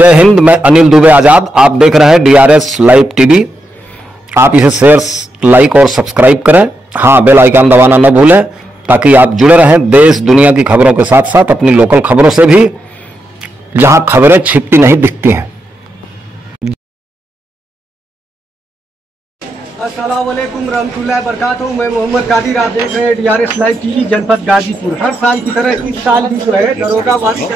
जय हिंद। मैं अनिल दुबे आजाद। आप देख रहे हैं डीआरएस लाइव टीवी। आप इसे शेयर, लाइक और सब्सक्राइब करें। हाँ, बेल आइकन दबाना न भूलें ताकि आप जुड़े रहें देश दुनिया की खबरों के साथ साथ अपनी लोकल खबरों से भी, जहां खबरें छिपती नहीं दिखती हैं। अस्सलाम वालेकुम रहमतुल्लाहि बरकातहू। मैं मोहम्मद कादिर। आप देख रहे हैं डीआरएस लाइव टीवी, जनपद गाजीपुर। हर साल की तरह इस साल भी जो है दरोगा वाली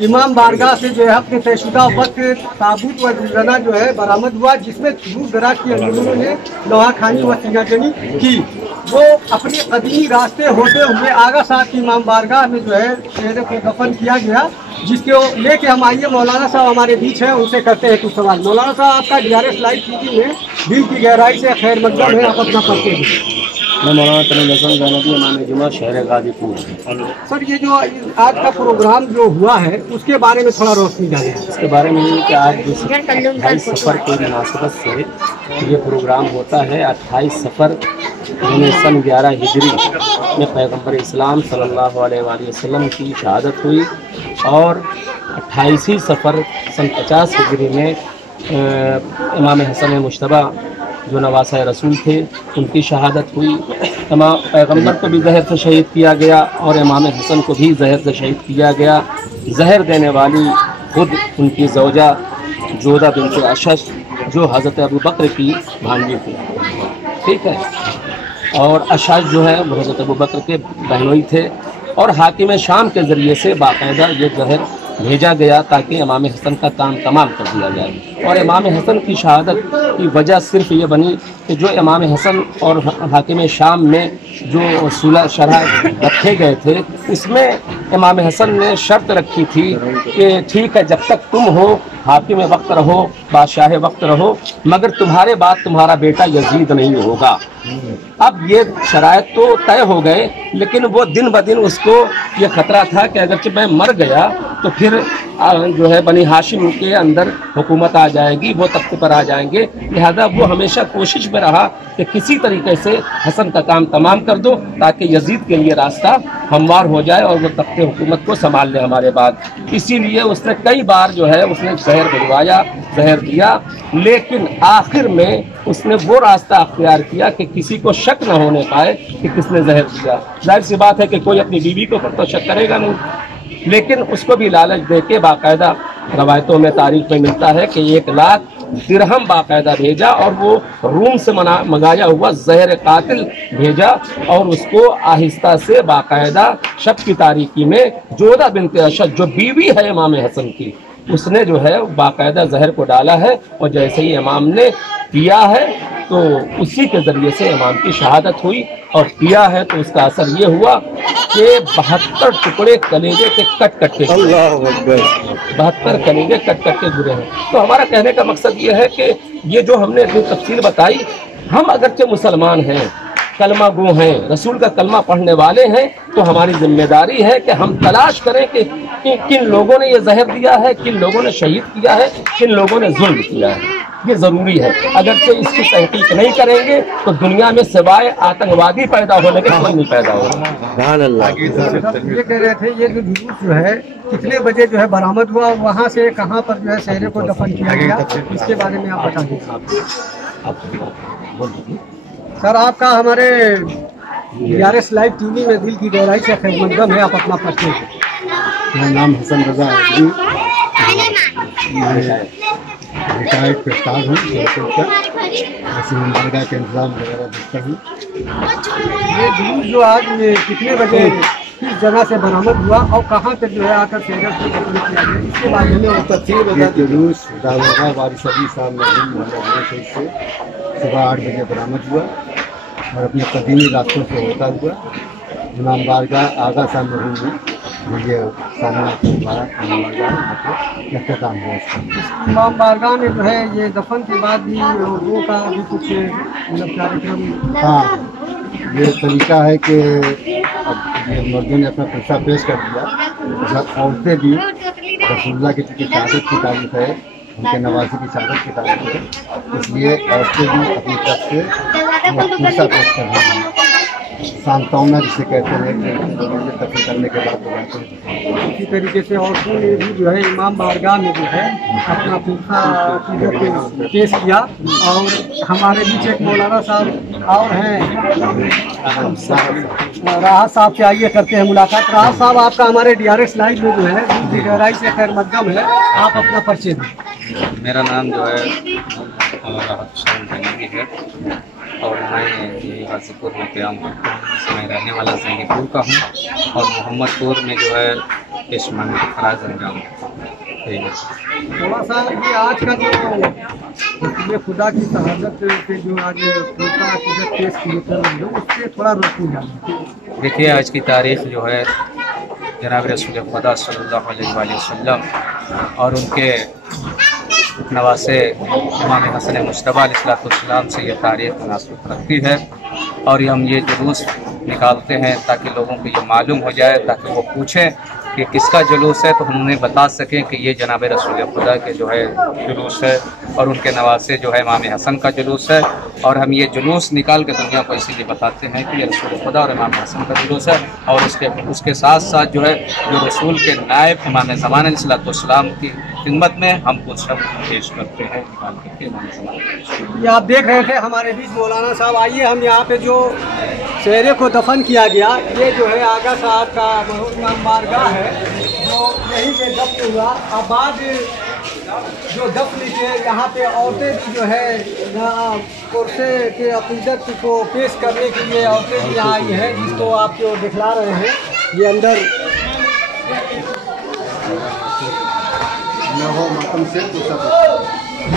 इमाम बारगाह से जो है अपने तयशुदा वक्त ताबूत व जुलना जो है बरामद हुआ, जिसमें दूर दराज के अंदरूनों ने लोहा खानी व सिंगाजनी की। वो अपने कदीमी रास्ते होते हुए आगा साहब की इमाम बारगाह में जो है शहर को दफन किया गया, जिसके लेके हम आइए मौलाना साहब हमारे बीच हैं, उनसे करते हैं कुछ सवाल। मौलाना साहब, आपका डीआरएस लाइव टीवी में दिल की गहराई से खैर मकदम है, आप अपना पढ़ते हैं। मैं मौलाना तनज़्ज़ुल इमाम जुमा शहर गाजीपुर। सर, ये जो आज का प्रोग्राम जो हुआ है उसके बारे में थोड़ा रोशनी डालें। इसके बारे में ये कि आज 28 सफ़र के मुनासिबत से ये प्रोग्राम होता है। 28 सफ़र सन 11 हिजरी में पैगम्बर इस्लाम सल्लल्लाहु अलैहि वसल्लम की शहादत हुई और 28 सफ़र सन 50 हिजरी में इमाम हसन मुश्तबा जो नवासा रसूल थे उनकी शहादत हुई। तमाम पैगम्बर को भी जहर से शहीद किया गया और इमाम हसन को भी जहर से शहीद किया गया। जहर देने वाली खुद उनकी ज़ौजा जोधा बिन्त अशश जो हज़रत अबू बकर की भांजी थी, ठीक है। और अशश जो है वो हज़रत अबू बकर के बहनोई थे और हाकिम शाम के ज़रिए से बाकायदा ये जहर भेजा गया ताकि इमाम हसन का काम तमाम कर दिया जाए। और इमाम हसन की शहादत की वजह सिर्फ ये बनी कि जो इमाम हसन और हाकिम शाम में जो सुलह शरह रखे गए थे उसमें इमाम हसन ने शर्त रखी थी कि ठीक है, जब तक तुम हो हाकिम वक्त रहो, बादशाह वक्त रहो, मगर तुम्हारे बाद तुम्हारा बेटा यजीद नहीं होगा। अब ये शराइत तो तय हो गए, लेकिन वो दिन ब दिन उसको ये खतरा था कि अगर मैं मर गया तो फिर जो है बनी हाशिम के अंदर हुकूमत आ जाएगी, वो तख्ते पर आ जाएंगे। लिहाजा वो हमेशा कोशिश में रहा कि किसी तरीके से हसन का काम तमाम कर दो ताकि यजीद के लिए रास्ता हमवार हो जाए और वो तख्ते हुकूमत को संभाल ले हमारे बाद। इसीलिए उसने कई बार जो है उसने जहर भिजवाया, जहर दिया, लेकिन आखिर में उसने वो रास्ता अख्तियार किया कि किसी को शक न होने पाए कि किसने जहर दिया। जाहिर सी बात है कि कोई अपनी बीवी को तो शक करेगा नहीं, लेकिन उसको भी लालच दे के बाकायदा रवायतों में तारीख में मिलता है कि 1 लाख दिरहम बाकायदा भेजा और वो रूम से मंगाया हुआ जहर कातिल भेजा और उसको आहिस्ता से बाकायदा शब की तारीकी में जोधा बिन्त अशद जो बीवी है इमाम हसन की, उसने जो है बाकायदा जहर को डाला है और जैसे ही इमाम ने पिया है तो उसी के ज़रिए से इमाम की शहादत हुई। और पिया है तो उसका असर ये हुआ कि 72 टुकड़े कलेजे के कट कट के 72 कलेजे कट कट के गिरे हैं। तो हमारा कहने का मकसद ये है कि ये जो हमने जो तफसील बताई, हम अगरचे मुसलमान हैं, कलमा गो हैं, रसूल का कलमा पढ़ने वाले हैं, तो हमारी जिम्मेदारी है कि हम तलाश करें कि किन लोगों ने ये जहर दिया है, किन लोगों ने शहीद किया है, किन लोगों ने जुल्म किया है। ये ज़रूरी है। अगर तो इसकी तहकीक नहीं करेंगे तो दुनिया में सिवाय आतंकवादी पैदा होने के कोई नहीं पैदा होगा। ये कह रहे थे ये जो जुलूस जो है कितने बजे जो है बरामद हुआ, वहाँ से कहाँ पर जो है शहर को दफन किया गया, इसके बारे में आप बता दीजिए। सर, आपका हमारे डीआरएस लाइव टीवी में दिल की गहराई से खैर मकदम है, आप अपना परिचय दें। मेरा नाम हसन रजा है, रिटायर्ड पेशकार हूँ, बारगाह के इंतजाम वगैरह देखता हूँ। ये जुलूस जो आज कितने बजे किस जगह से बरामद हुआ और कहाँ तक जो है आकर शहर को दफन किया गया, इसके बारे में तफसील बता दीजिए। जुलूस दारोगा वारिस अली साहब से सुबह 8 बजे बरामद हुआ और अपने कदीमी रास्तों से होता हुआ इमाम बारगाह आगा साहब में ये सामना अख्ताम हुआ। इमाम बारगाह में जो है ये दफन के बाद भी लोगों का भी कुछ मतलब कार्यक्रम। हाँ, ये तरीका है कि अब ये मर्दों ने अपना पेशा पेश कर दिया, औरतें भी रसूलुल्लाह की चूँकि शहादत की तारीख है, उनके नवासी की शहादत की तारीख है, इसलिए औरतें भी अपनी तरफ से पेशा पेश कर रही हैं। सांत्वना जिसे कहते हैं कि दफन करने के बाद बुलाते हैं। इसी तरीके से औरतों ने भी जो है इमाम बारगाह में जो है अपना पूरा अकीदत पेश किया। और हमारे बीच एक मौलाना साहब और हैं, राहत साहब से आइए करते हैं मुलाकात। राहत साहब, आपका हमारे DRS लाइव में जो है गहराई से खैर मकदम है, आप अपना परिचय दें। मेरा नाम जो है राहत हुसैन जंगी है और मैं यही गाजीपुर में क्याम करता हूँ। इसमें रहने वाला जंगीपुर का हूँ और मोहम्मदपुर में जो है इस्मानी के फराज अंजाम थोड़ा सा ये आज का जो खुदा की शहादत से जो आज पेश किए कर रहे हो उससे थोड़ा रोशनी डालें। देखिए, आज की तारीख जो है जनाब रसूल खुदा सल्लल्लाहु अलैहि वसल्लम और उनके नवासे इमाम हसन मुश्तबा अलैहिस्सलाम से ये तारीख मुनासिब रखती है। और हम ये जुलूस निकालते हैं ताकि लोगों को ये मालूम हो जाए, ताकि वो पूछें कि किसका जुलूस है, तो हम उन्हें बता सकें कि ये जनाब रसूल खुदा के जो है जुलूस है और उनके नवासे जो है इमाम हसन का जुलूस है। और हम ये जुलूस निकाल के दुनिया को इसीलिए बताते हैं कि ये रसूल खुदा और इमाम हसन का जुलूस है। और उसके साथ साथ जो है जो रसूल के नायब इमाम ज़मान अलैहिस्सलाम की खिदमत में हम कुछ सब पेश करते हैं निकाल करके इमाम ज़मान। ये आप देख रहे थे हमारे बीच मौलाना साहब। आइए हम यहाँ पे जो चेहरे को दफन किया गया, ये जो है आगा साहब का इमाम बारगाह है जो यहीं पे दफन हुआ। अब बाद जो दफन के यहाँ पे औरतें भी जो है कुर्से के अकीदत को पेश करने के लिए औरतें भी यहाँ आई हैं, जिसको आप जो दिखला रहे हैं। ये अंदर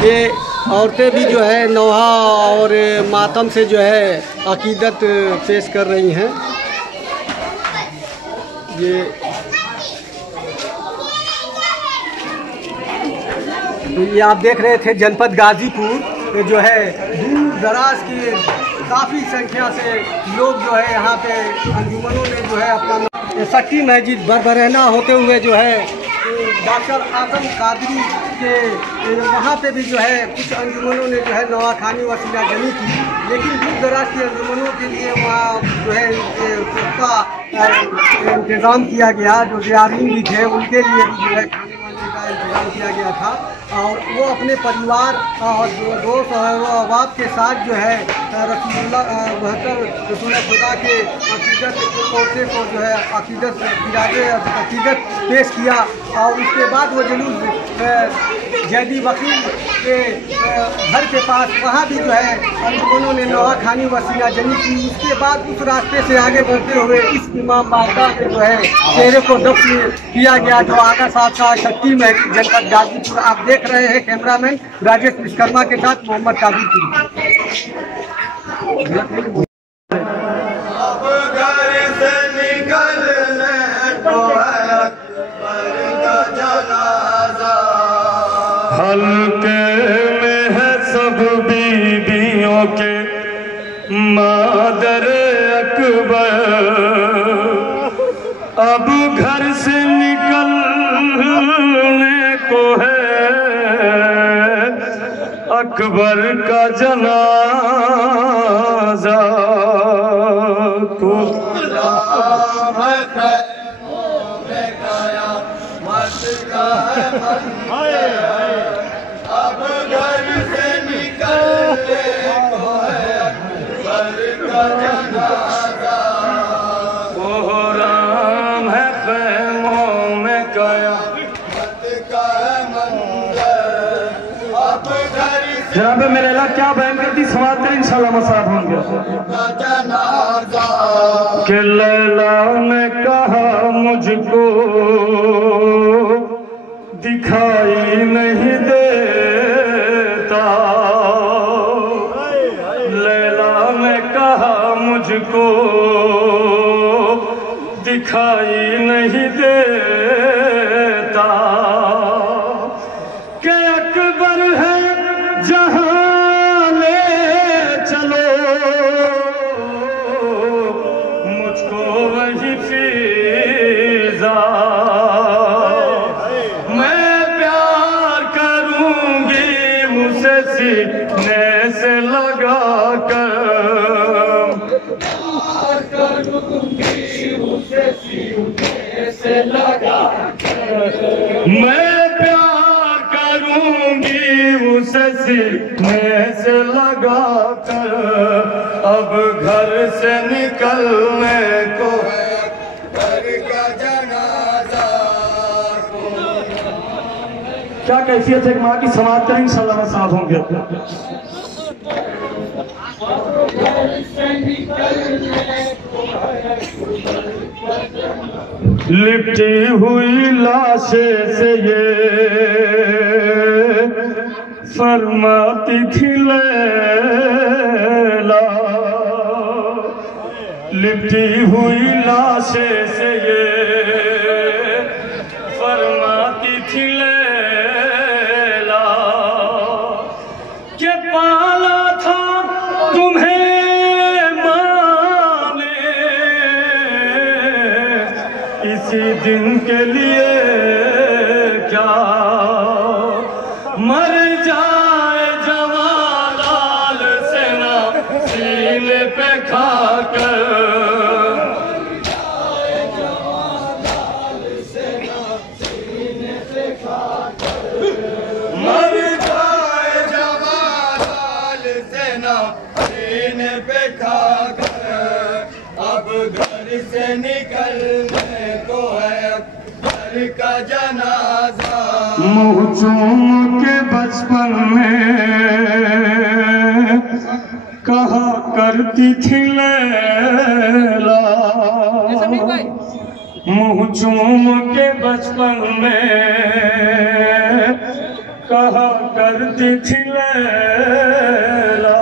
ये औरतें भी जो है नौहा और मातम से जो है अकीदत पेश कर रही हैं। ये आप देख रहे थे जनपद गाजीपुर जो है दूर दराज की काफ़ी संख्या से लोग जो है यहाँ पे अंजुमनों ने जो है अपना सट्टी मस्जिद बरबरहना होते हुए जो है डॉक्टर आजम कादरी के वहाँ पे भी जो है कुछ अंजुमनों ने जो है नवाखानी वसीला जमी की। लेकिन दूर दराज की अंजुमनों के लिए वहाँ जो है उसका इंतज़ाम किया गया। जो ज़ियारीन भी थे उनके लिए भी जो है खाने वाने का इंतज़ाम किया गया था। और वो अपने परिवार और दोस्त और अहबाब के साथ जो है रसूल खुदा के अकीदत पोते को जो है अकीदत पेश किया। और उसके बाद वो जुलूस जैदी वकील के घर के पास वहाँ भी जो है उन्होंने नवाखानी वसीला जमी की। उसके बाद उस रास्ते से आगे बढ़ते हुए इस इमाम बारगाह में जो है चेहरे को दफन किया गया, जो आगा साहब का शक्ति में जनपद गाजीपुर। आप देख रहे हैं कैमरामैन राजेश विश्वकर्मा के साथ मोहम्मद कादिर। हल्के में है सब बीबियों के मादर अकबर, अब घर से निकलने को है अकबर का जनाजा को। अब घर से निकलने को है अकबर का जनाजा, वो राम है ख़ैमों में क़यामत का है मंज़र। अब घर से जनाब मेरे अल्लाह क्या बयान करती समात करें इंशाअल्लाह मसाब होंगे। कि लैला ने कहा मुझको दिखाई नहीं देता, लैला ने कहा मुझको दिखाई नहीं देता, कि अकबर है जहां ले चलो मुझको वही फिजा, सीने से लगा कर अब घर से निकलने को घर का जनाजा। क्या कैफियत है एक माँ की, समाप्त करें इंशाअल्लाह में साफ होंगे। लिपटी हुई लाशें से ये फरमाती थी लैला, लिपटी हुई लाशें से ये फरमाती थी लैला के पाला था तुम्हें माँ ने इसी दिन के लिए क्या, मर जाए जवालाल से ना सीने पे खाकर, मर जाए जवालाल से ना सीने पे खाकर, अब घर से निकलने को है घर का जनाजा। मुँह चूम के बचपन में कहा करती थी लैला, मुँह चूम के बचपन में कहा करती थी लैला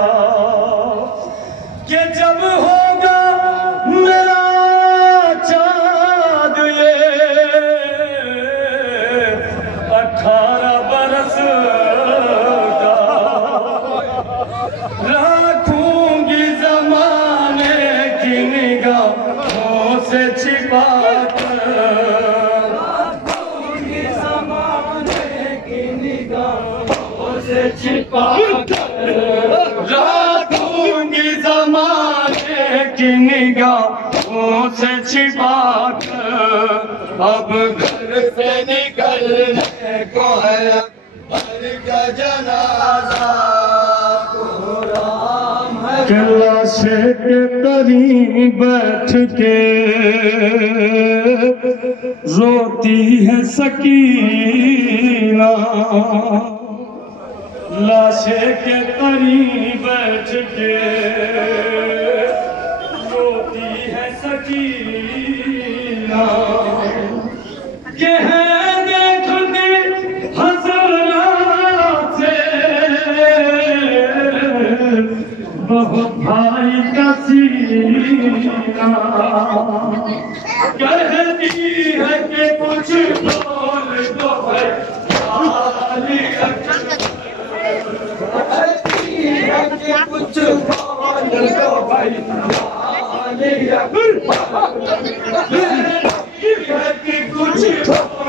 कि जब होगा मेरा चाँद ये 18 बरस का, रखूंगी जमाने की निगाहों से छिपा कर, रखूंगी जमाने की निगाहों से छिपा कर, रखूंगी जमाने की निगाहों से छिपा कर, अब घर से निकलने को है घर का जनाजा। लाशे के करीब बैठ के रोती है सकीना, लाशे के करीब बैठ के रोती है सकीना, ये है देखती हज़रात से बहुत भाई का सीना, कहती है कि कुछ बोल दो भाई, कहती है कि कुछ बोल दो भाई, कि कुछ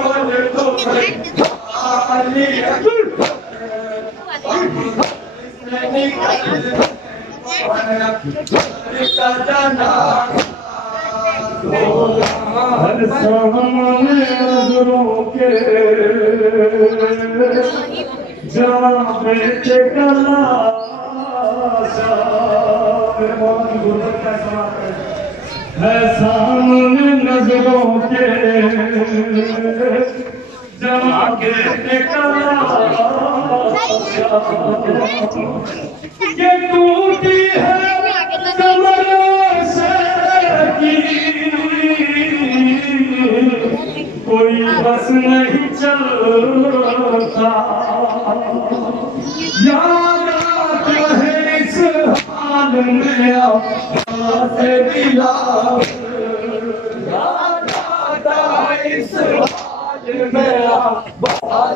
बोल दो भाई, हर सामने नजरों के जहाँ बेटे का लाशा है, सामने नजरों के जहाँ बेटे का लाशा ये टूटी है कमर से की, कोई बस नहीं चलता, याद आता है इस हाल में से दिला, याद आता है इस हाल में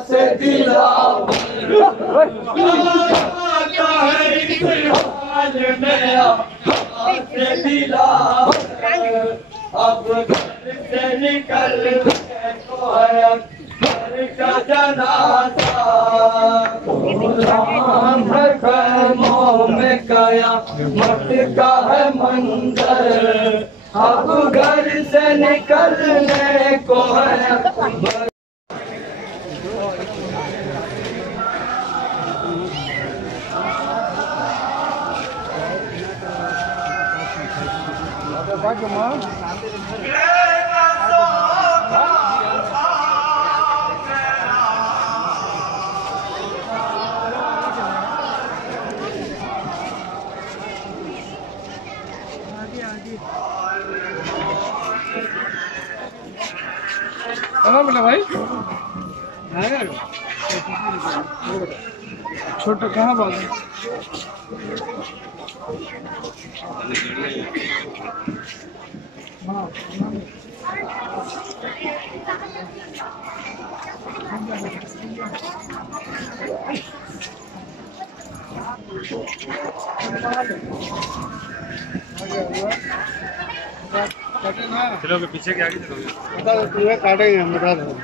से दिला, याद आता है इस हाल में से दिला, अब घर से निकलने को है घर का जनाजा। गुलाम है खैमों में कयामत का है मंजर, अब घर से निकलने को है। बेटा भाई छोटा कहाँ बात है? चलोगे पीछे के आगे चलोगे? बता दो तुम्हें काटेंगे हम बता दो।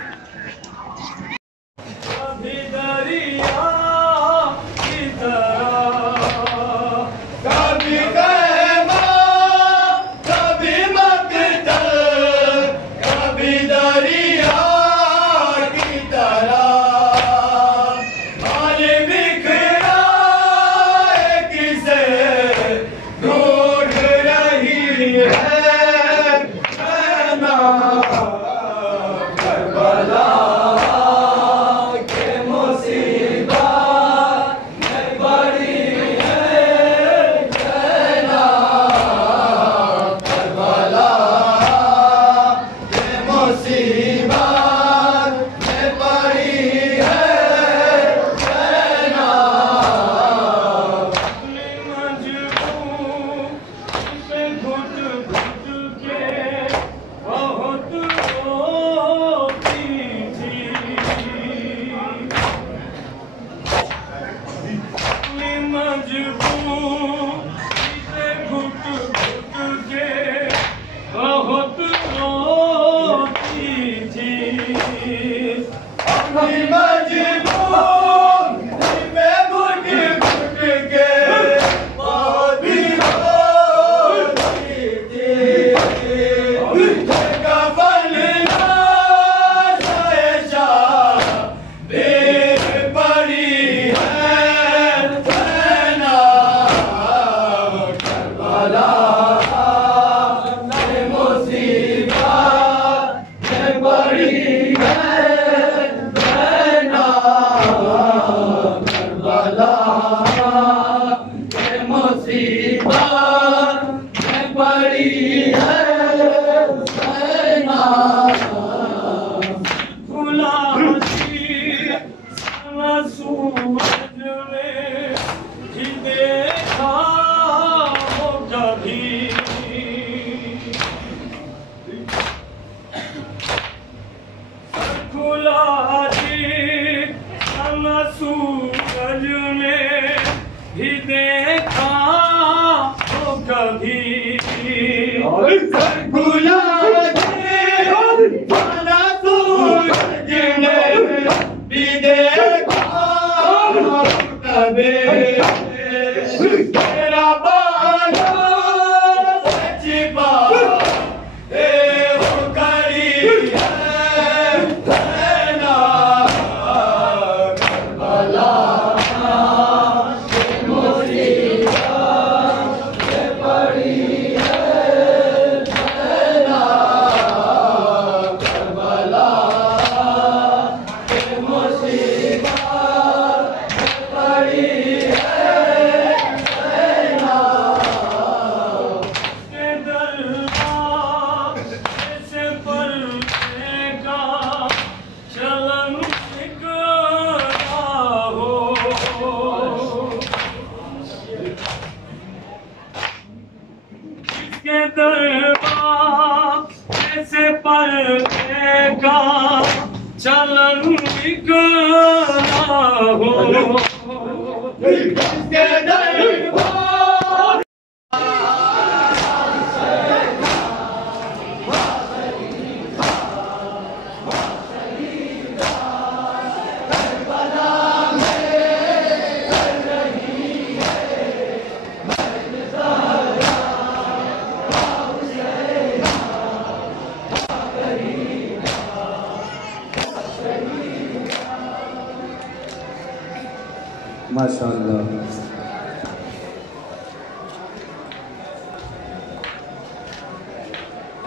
माशाअल्लाह।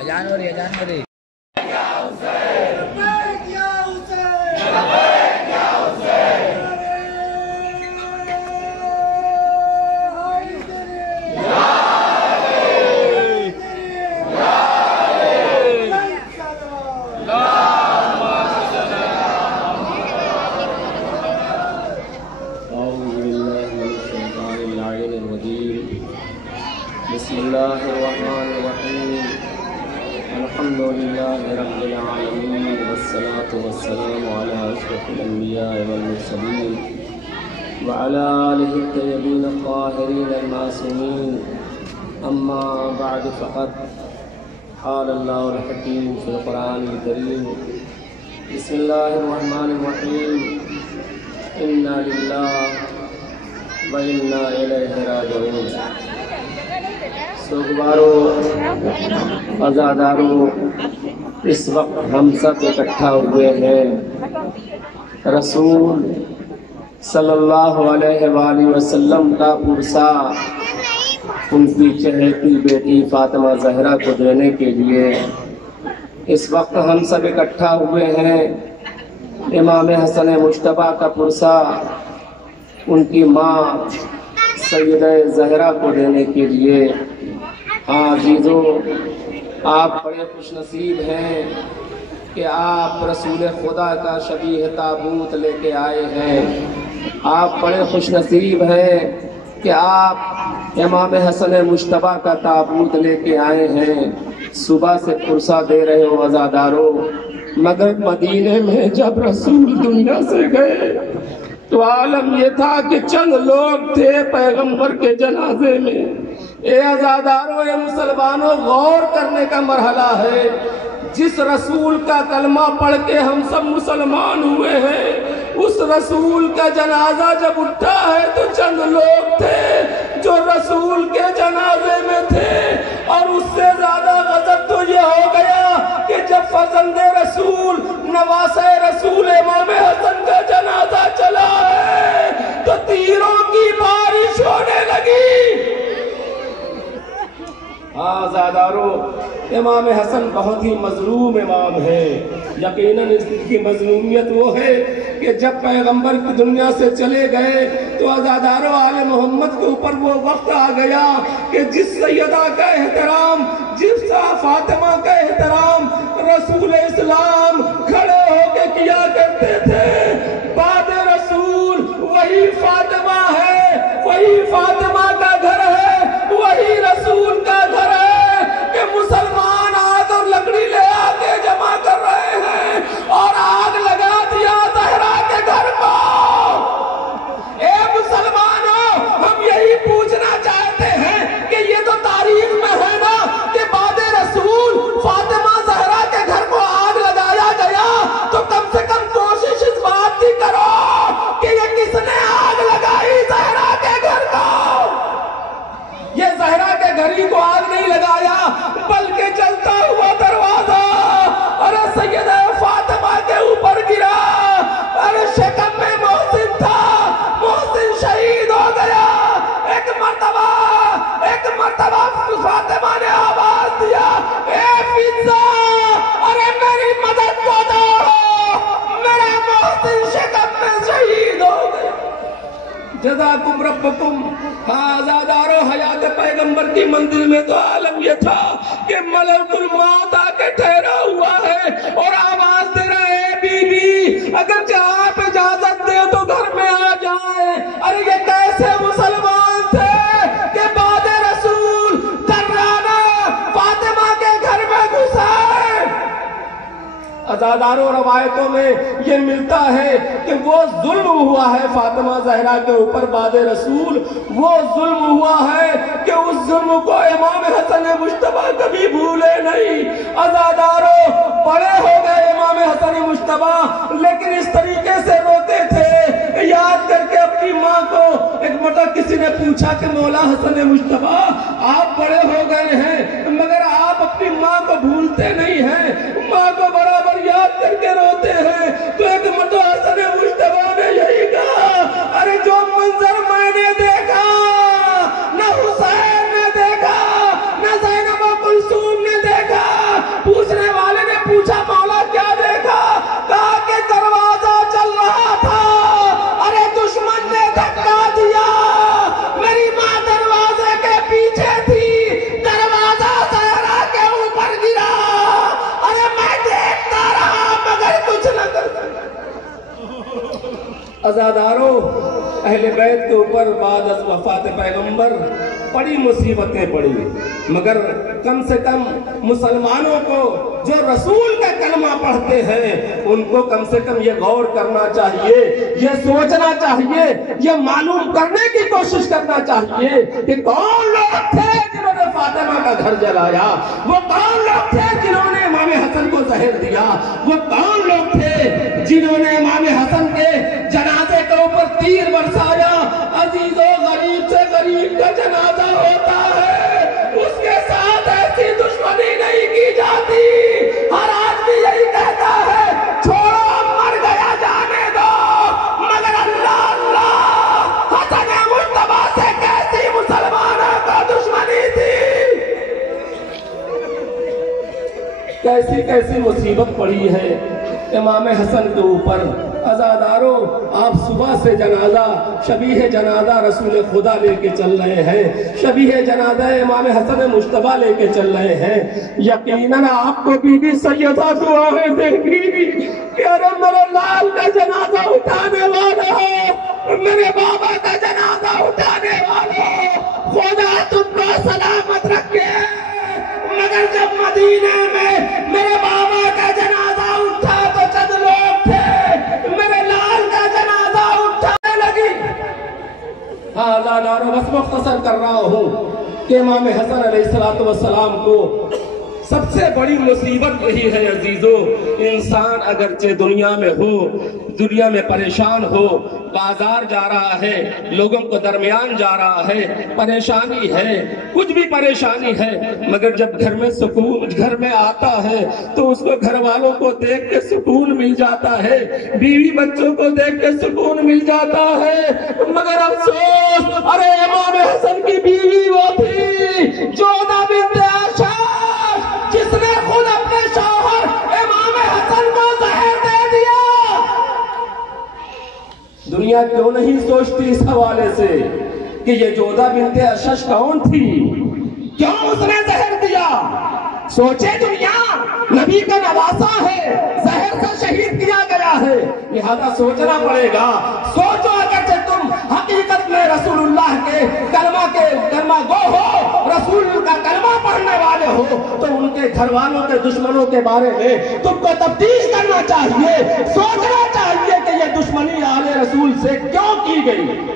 अजान हो रही बिस्मिल्लाहिर्रहमानिर्रहीम अल्हम्दुलिल्लाहि रब्बिल आलमीन वस्सलातु वस्सलामु अला अशरफिल अंबिया वल मुरसलीन व अला आलिहि तय्यबीन अत्ताहिरीन अल-मासूमीन अम्मा बअद फ़क़द क़ाल अल्लाहुल हकीम फ़िल क़ुरानिल करीम बिस्मिल्लाहिर्रहमानिर्रहीम इन्ना लिल्लाहि व इन्ना इलैहि राजिऊन। सोगवारों, अज़ादारों, इस वक्त हम सब इकट्ठा हुए हैं रसूल सल्लल्लाहु अलैहि वसल्लम का पुरसा उनकी चहेती बेटी फातिमा ज़हरा को देने के लिए इस वक्त हम सब इकट्ठा हुए हैं। इमाम हसन मुश्तबा का पुरसा उनकी माँ सैयदा ज़हरा को देने के लिए। हाँ अज़ीज़ों, आप बड़े खुशनसीब हैं कि आप रसूल खुदा का शबीह ताबूत लेके आए हैं। आप बड़े खुशनसीब हैं कि आप इमाम हसन मुश्तबा का ताबूत लेके आए हैं। सुबह से पुरसा दे रहे हो अज़ादारों, मगर मदीने में जब रसूल दुनिया से गए तो आलम ये था कि चंद लोग थे पैगंबर के जनाजे में। ए आज़ादारों, ए मुसलमानों, गौर करने का मरहला है। जिस रसूल का कलमा पढ़ के हम सब मुसलमान हुए हैं, उस रसूल का जनाजा जब उठा है तो चंद लोग थे जो रसूल के जनाजे में थे। और उससे ज्यादा गजब तो ये हो गया कि जब फजंदे रसूल नवासे रसूल इमाम हसन का जनाजा चला है तो तीरों की बारिश होने लगी। आज़ादारों, इमाम हसन बहुत ही मजलूम इमाम है। यकीनन इसकी मजलूमियत वो है कि जब पैगंबर की दुनिया से चले गए तो आज़ादारों आले मोहम्मद के ऊपर वो वक्त आ गया कि जिस सैयदा का एहतराम, जिस फातिमा का एहतराम रसूल इस्लाम खड़े होके किया करते थे, बाद रसूल वही फातिमा है, वही फातिमा का घर है, वही रसूल का घर है कि मुसलमान आग और लकड़ी ले आके जमा कर रहे हैं और आग लगा दिया ज़हरा के घर को। ए मुसलमानों, हम यही पूछना चाहते हैं कि ये तो तारीख में है ना कि बाद रसूल फातिमा ज़हरा के घर को आग लगाया गया, तो कम से कम कोशिश इस बात की करो कि ये किसने आग लगाई ज़हरा के घर को। ये ज़हरा के घर ही को आग नहीं लगाया, बल्कि जलता हुआ दरवाजा अरे सैयदा फातिमा के ऊपर गिरा। अरे शिकम में मोहसिन था, मोहसिन शहीद हो गया। एक मर्तबा फातिमा ने आवाज दिया, ए फिजा, अरे मेरी मदद को दौड़ो, मेरा मोहसिन शिकम में शहीद हो गया। जज़ाकुम रब्बकुम। आज़ादारों, हयात पैगंबर की मंजिल में तो आलम ये था कि मलकुल मौत आके ठहरा हुआ है और आवाज दे रहा है, बीबी अगर आप इजाजत दे तो घर में आ जाए। अरे ये कैसे मुसलमान थे कि बाद रसूल दर्राना फातिमा के घर में घुसा है। अज़ादारों, रवायतों में ये मिलता है कि वो जुल्म हुआ है फातिमा ज़हरा के ऊपर बाद रसूल, वो जुल्म हुआ है कि उस जुल्म को इमाम हसन मुश्तबा कभी भूले नहीं। अज़ादारों, बड़े हो गए इमाम हसन मुश्तबा, लेकिन इस तरीके से रोते थे याद करके अपनी माँ को। एक मरतबा किसी ने पूछा कि मौला हसन मुश्तबा, आप बड़े हो गए हैं मगर आप अपनी माँ को भूलते नहीं हैं, माँ को बराबर याद करके रोते हैं। तो एक मरतबा हसन मुश्तबा ने यही कहा, अरे जो मंजर मैंने देखा, न हुसैन ने देखा, न ज़ैनब कुलसूम ने देखा, अज़ादारों, अहले बैत के ऊपर बाद अज़ वफ़ात पैगंबर बड़ी मुसीबतें पड़ी, मगर कम से कम मुसलमानों को जो रसूल का कलमा पढ़ते हैं उनको कम से कम ये गौर करना चाहिए, ये सोचना चाहिए, ये मालूम करने की कोशिश करना चाहिए कि कौन लोग थे जिन्होंने फातिमा का घर जलाया, वो कौन लोग थे जिन्होंने इमाम हसन को जहर दिया, वो कौन लोग थे जिन्होंने इमाम हसन के जनाजे के ऊपर तीर बरसाया। अजीजों, गरीब से गरीब का जनाजा होता है, उसके साथ ऐसी दुश्मनी नहीं की जाती। हर आदमी यही कहता है छोड़ो मर गया जाने दो, मगर अल्लाह अल्लाह हसन मुज्तबा से कैसी मुसलमानों को दुश्मनी थी, कैसी कैसी मुसीबत पड़ी है इमाम हसन के ऊपर। अज़ादारों, आप सुबह से जनाजा, शबीह जनाजा रसूल खुदा लेके चल रहे हैं, शबीह जनाजा इमाम हसन मुज्तबा लेके चल रहे हैं। यकीनन आपको बीबी सैयदा दुआएं देंगी कि अरे मेरे लाल का जनाजा उठाने वाला हो, मेरे बाबा का जनाजा उठाने वाला हो, खुदा तुमको सलामत रखे। मगर जब मदीने में मेरे बाबा का जनाजा उठा तो चंद लोग थे, मेरे लाल का जनाजा उठाने लगी। आज़ादारों, बस मुख्तसर कर रहा हूँ कि इमाम हसन अलैहिस्सलातु वस्सलाम को सबसे बड़ी मुसीबत यही है अजीजों, इंसान अगरचे दुनिया में हो, दुनिया में परेशान हो, बाजार जा रहा है, लोगों को दरमियान जा रहा है, परेशानी है, कुछ भी परेशानी है, मगर जब घर में सुकून घर में आता है तो उसको घर वालों को देख के सुकून मिल जाता है, बीवी बच्चों को देख के सुकून मिल जाता है। मगर अफसोस, अरे इमाम हसन की बीवी वो थी जोधा बिन्त आशा, जिसने खुद अपने शौहर इमाम हसन को जहर दे दिया। दुनिया क्यों नहीं सोचती इस हवाले से कि ये जोधा बिन्ते अशश कौन थी, क्यों उसने जहर दिया? सोचे दुनिया, नबी का नवासा है, जहर से शहीद किया गया है, लिहाजा सोचना पड़ेगा। सोचो, अगर तुम हकीकत में रसूलुल्लाह के कलमा गो हो, रसूल का कलमा पढ़ने वाले हो, तो उनके घर वालों के दुश्मनों के बारे में तुमको तफ्तीश करना चाहिए, सोचना चाहिए कि ये दुश्मनी आले रसूल से क्यों की गई।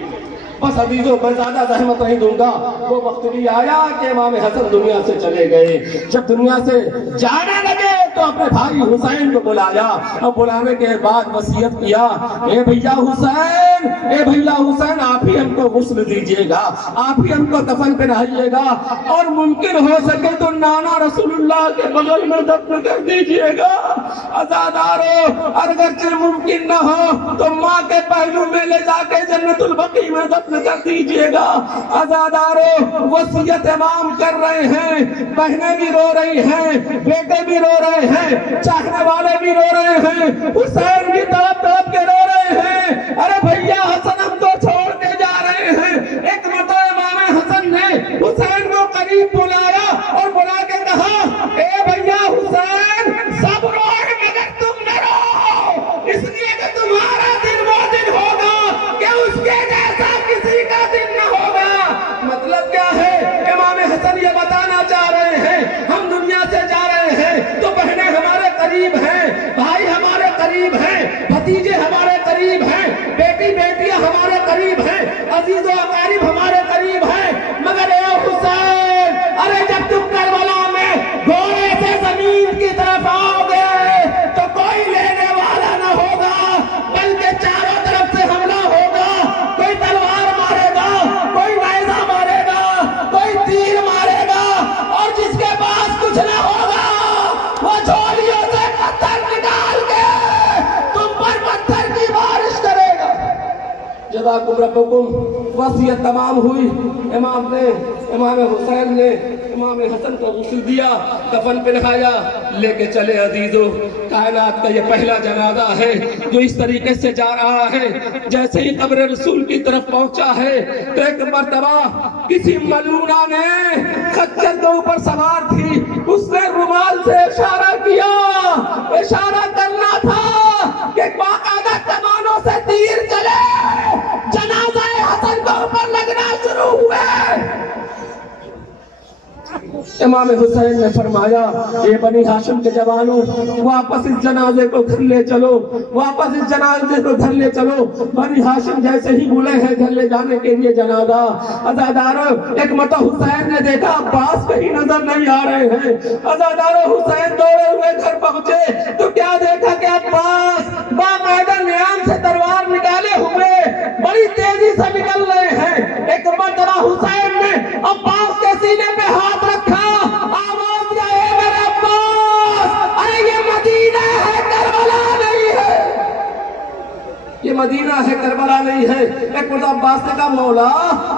बस अजीजों, मैं ज्यादा जहमत नहीं दूंगा। वो वक्त भी आया कि इमाम हसन दुनिया से चले गए। जब दुनिया से जाने लगे तो अपने भाई हुसैन को बुलाया और बुलाने के बाद वसीयत किया, ए भैया हुसैन, ए भैया हुसैन, आप ही हमको गुस्ल दीजिएगा, आप ही हमको कफन पहनाइएगा, और मुमकिन हो सके तो नाना रसूलुल्लाह के बगल में दफन कर दीजिएगा। अज़ादारों, अगर मुमकिन न हो तो माँ के पहलू में ले जाके जन्नतुल बकी में दफन कर दीजिएगा। अज़ादारों, वसीयत इमाम कर रहे हैं, बहनें भी रो रही हैं, बेटे भी रो रहे हैं, चाहने वाले भी रो रहे हैं, हुसैन भी तड़प तड़प के रो रहे हैं। अरे भैया हसन हमको छोड़ के जा रहे हैं। एक मरतबा इमाम हसन ने हुसैन को करीब बुलाया और बुला के कहा, ए भैया हुसैन, सब रो मगर तुम न रो, इसलिए कि तुम्हारा दिन वो दिन होगा कि उसके जैसा किसी का दिन न होगा। मतलब क्या है? इमाम हसन ये बताना चाह रहे हैं, हम दुनिया से जा रहे हैं तो बहनें हमारे करीब हैं, भाई हमारे करीब हैं, भतीजे हमारे करीब हैं, बेटी बेटियां हमारे करीब हैं, अजीजों अकारीब हमारे करीब हैं। मगर ए हुसैन, अरे जब तुम करबला में घोड़े से जमीन की तरफ आओगे तो कोई लेने वाला न होगा, बल्कि चारों तरफ से हमला होगा। कोई तलवार मारेगा, कोई नायजा मारेगा, कोई तीर मारेगा, और जिसके पास कुछ न होगा वो झोलियों से पत्थर निकाल के तुम पर पत्थर की बारिश करेगा। जज़ाकुम रब्बुकुम। वसीयत तमाम हुई, इमाम हुसैन ने इमाम हसन को गुस्ल दिया, कफन पहनाया, लेके चले। अजीजों, कायनात का ये पहला जनाजा है जो इस तरीके से जा रहा है। जैसे ही कब्र रसूल की तरफ पहुंचा है तो एक मर्तबा किसी मलूना ने खच्चर के ऊपर सवार थी, उसने रुमाल से इशारा किया, इशारा करना था कि बाकायदा कमानों से तीर चले। इमाम हुसैन ने फरमाया, ये बनी हाशिम के जवानों, वापस इस जनाजे को घर ले चलो, वापस इस जनाजे को घर ले चलो। बनी हाशिम जैसे ही बुले हैं घर ले जाने के लिए जनाजा, अज़ादारों एक मता हुसैन ने देखा अब्बास कहीं नजर नहीं आ रहे हैं। अज़ादारों हुसैन दौड़े हुए घर पहुंचे तो क्या देखा कि अब्बास बाकायदा नियाम से तलवार निकाले हुए बड़ी तेजी से निकल रहे हैं। एक मरतबा हुसैन ने अब्बास के सीने पे हाथ रखा, आवाज गए मेरे अब्बास, अरे ये मदीना है करबला नहीं है, ये मदीना है करबला नहीं है। एक मुर्दा अब्बास ने कहा मौला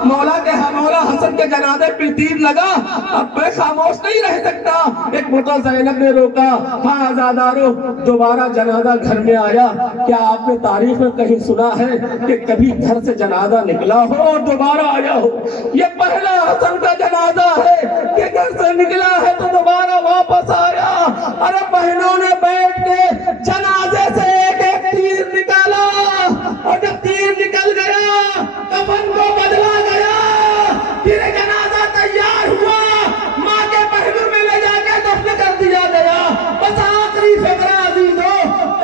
मौला हसन के जनाजे पे तीर लगा, अब मैं खामोश नहीं रह सकता। एक मुर्दा ज़ैनब ने रोका, हाँ आज़ादारो दोबारा जनाजा घर में आया। क्या आपने तारीख में कहीं सुना है कि कभी घर से जनाजा निकला हो और दोबारा आया हो? ये पहला हसन का जनाजा है कि घर से निकला है तो दोबारा वापस आया। अरे बहनों ने बैठ के जनाजे से एक तीर निकाला और जब तीर निकल गया कफन को बदला गया, फिर जनाजा तैयार हुआ, माँ के पहलू में ले जाकर दफन कर दिया गया। बस आखिरी फिक्रा अजीजों,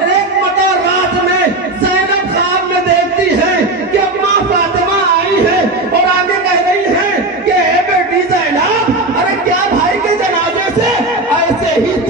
एक मता रात में ज़ैनब ख्वाब में देखती है कि अम्मा फातिमा आई है और आगे कह रही है कि हे बेटी ज़ैनब, अरे क्या भाई के जनाजे से ऐसे ही